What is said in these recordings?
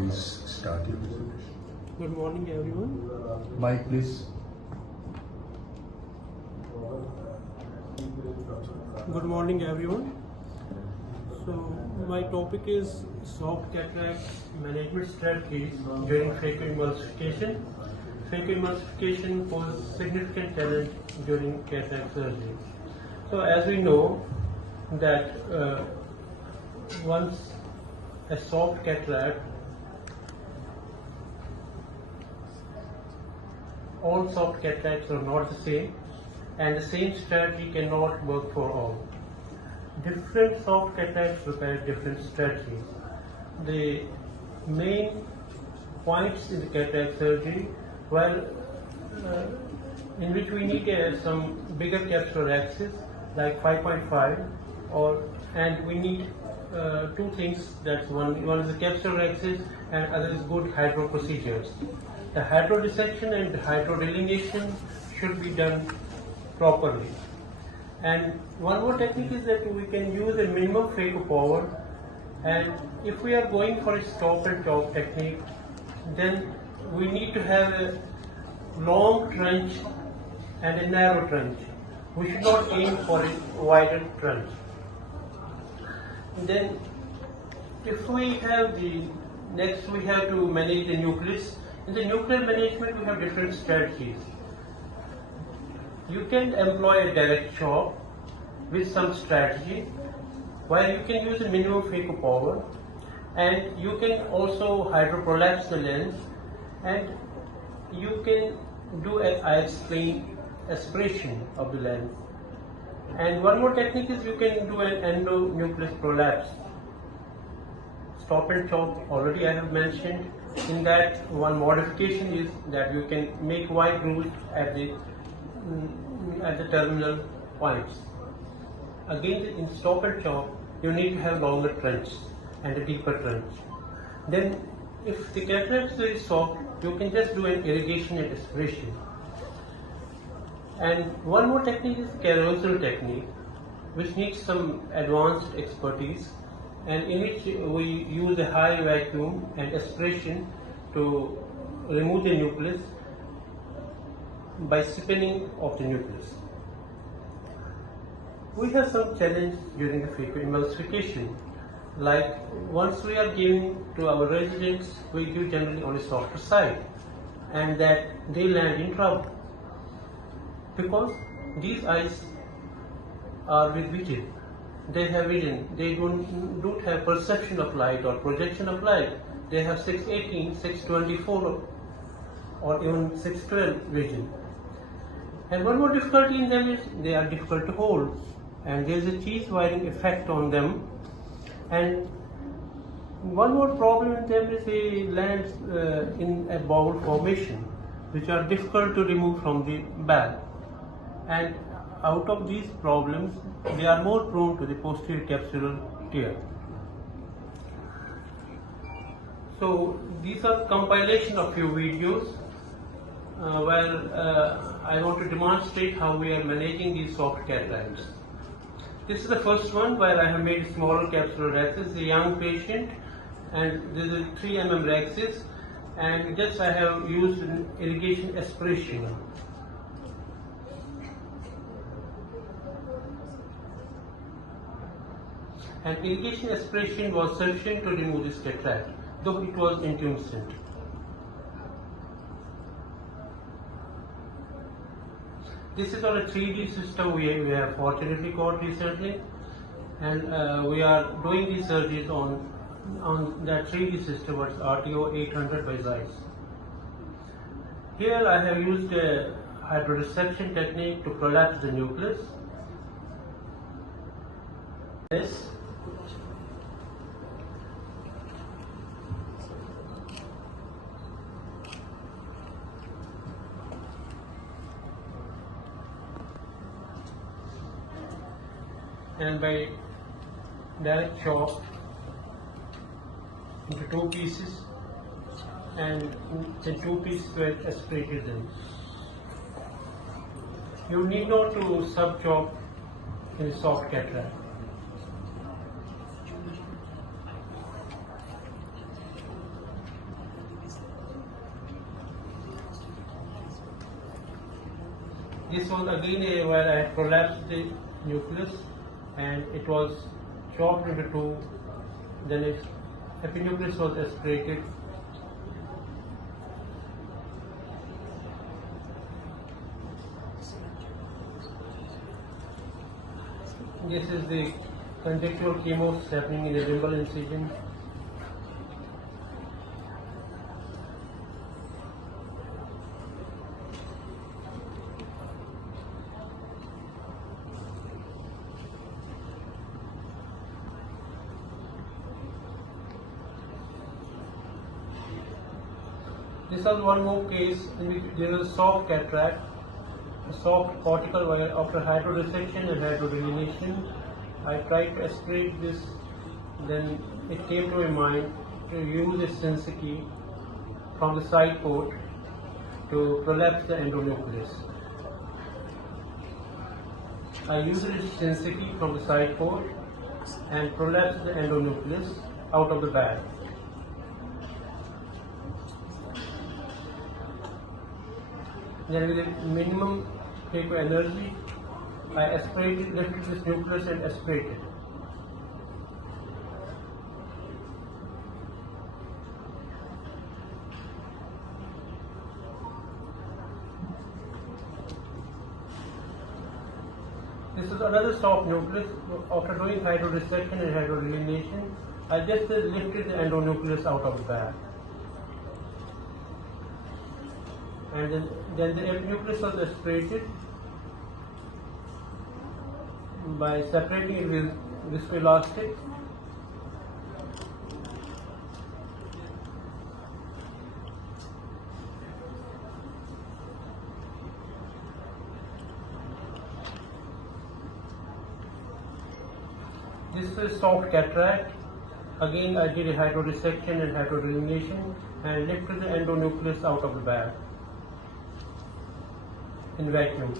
Please start your presentation. Good morning, everyone. Mike, please. Good morning, everyone. So, my topic is soft cataract management strategies during phacoemulsification. Phacoemulsification poses significant challenge during cataract surgery. So, as we know that once a soft cataract, all soft cataracts are not the same, and the same strategy cannot work for all. Different soft cataracts require different strategies. The main points in the cataract surgery, in which we need some bigger capsular axis like 5.5, and we need two things. That's one is the capsular axis, and other is good hydro procedures. The hydro dissection and the hydro delineation should be done properly. And one more technique is that we can use a minimum phaco power, and if we are going for a stop and chop technique, then we need to have a long trench and a narrow trench. We should not aim for a wider trench. Then if we have next we have to manage the nucleus. In the nuclear management we have different strategies. You can employ a direct chop with some strategy, where you can use a minimum phaco power, and you can also hydroprolapse the lens, and you can do as I explained, aspiration of the lens. And one more technique is you can do an endonucleus prolapse. Stop and chop already I have mentioned. In that, one modification is that you can make wide grooves at the terminal points. Again, in stop and chop, you need to have longer trench and a deeper trench. Then, if the cataract is very soft, you can just do an irrigation and aspiration. And one more technique is carousel technique, which needs some advanced expertise, and in which we use a high vacuum and aspiration to remove the nucleus by spinning of the nucleus. We have some challenge during the phacoemulsification. Like once we are giving to our residents, we give generally on a softer side, and that they land in trouble because these eyes are with vision. They have vision. They don't have perception of light or projection of light. They have 618, 624, or even 612 vision. And one more difficulty in them is they are difficult to hold, and there is a cheese wiring effect on them. And one more problem in them is they land in a bowel formation, which are difficult to remove from the bag. And out of these problems, they are more prone to the posterior capsular tear. So these are compilation of few videos where I want to demonstrate how we are managing these soft cataracts. This is the first one where I have made smaller capsular axis, a young patient, and this is 3 mm axis, and just I have used an irrigation aspiration. And irrigation aspiration was sufficient to remove this cataract, though it was intumescent. This is on a 3D system we have fortunately got recently, and we are doing these surgeries on that 3D system, it's RTO 800 by Zeiss. Here I have used a hydrodissection technique to prolapse the nucleus. This. And by direct chop into 2 pieces, and the 2 pieces were aspirated in. You need not to sub-chop in a soft cataract. This was again where I had prolapsed the nucleus and it was chopped into two. Then its epinucleus was aspirated. This is the conjectural chemos happening in the limbal incision. This was one more case in which there was soft cataract, a soft cortical wire after hydrodissection and hydrodelineation. I tried to aspirate this, then it came to my mind to use a Shinseki from the side port to prolapse the endonucleus. I used a Shinseki from the side port and prolapsed the endonucleus out of the bag. Then with a minimum phaco energy, I aspirated, lifted this nucleus and aspirated. This is another soft nucleus. After doing hydrodissection and hydrodelineation, I just lifted the endonucleus out of the bag. And then the epinucleus was aspirated by separating it with viscoelastic. This is soft cataract. Again, I did a hydrodissection and hydrodelineation and lifted the endonucleus out of the bag in vacuum.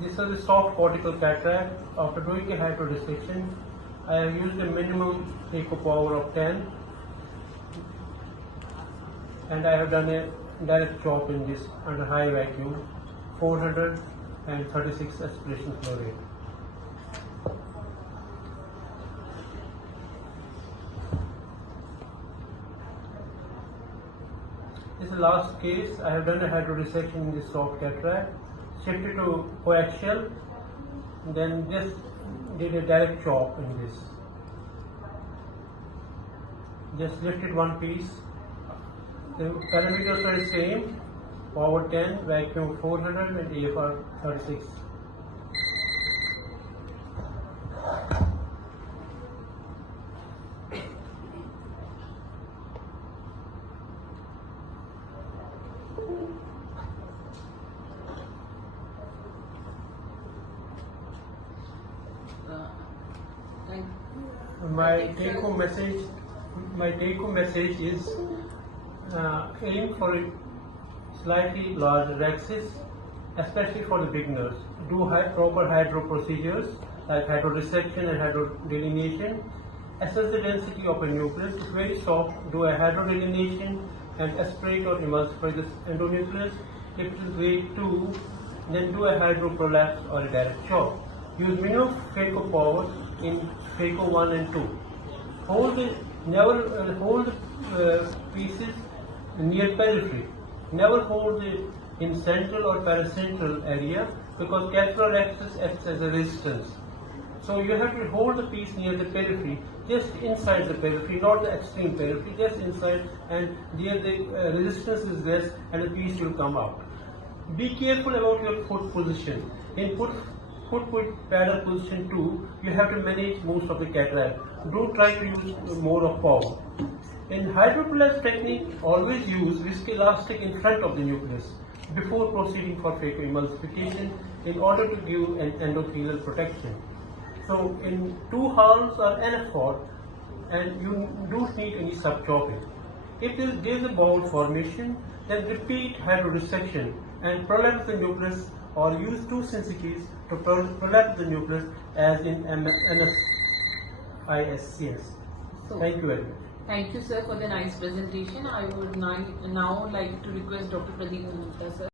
This is a soft cortical cataract. After doing a hydrodissection, I have used a minimum phaco power of 10 and I have done a direct chop in this under high vacuum, 436 aspiration flow rate. This is the last case. I have done a hydrodissection in this soft cataract, shifted to coaxial, then just did a direct chop in this. Just lifted one piece. The parameters are the same, power 10, vacuum 400 and AFR 36. My take-home message is aim for a slightly larger axis, especially for the beginners. Do proper hydro procedures like hydrodissection and hydrodelineation. Assess the density of a nucleus. If very soft, do a hydrodelineation and aspirate or emulsify the endonucleus. If it is grade 2, then do a hydroprolapse or a direct chop. Use minimum phaco power in phaco 1 and 2. Never hold pieces near periphery. Never hold it in central or paracentral area because cataract axis acts as a resistance. So you have to hold the piece near the periphery, just inside the periphery, not the extreme periphery, just inside, and there the resistance is less and the piece will come out. Be careful about your foot position. In foot paddle position 2, you have to manage most of the cataract. Don't try to use more of power. In hydroprolapse technique, always use viscoelastic in front of the nucleus before proceeding for phacoemulsification in order to give an endothelial protection. So in 2 halves are enough for and you don't need any subtopic. If there is a bowel formation, then repeat hydroresection and prolapse the nucleus or use two sensitives to prolapse the nucleus as in NFISCS. So, Thank you very much. thank you, sir, for the nice presentation. I would now like to request Dr. Pradeep Gupta, sir.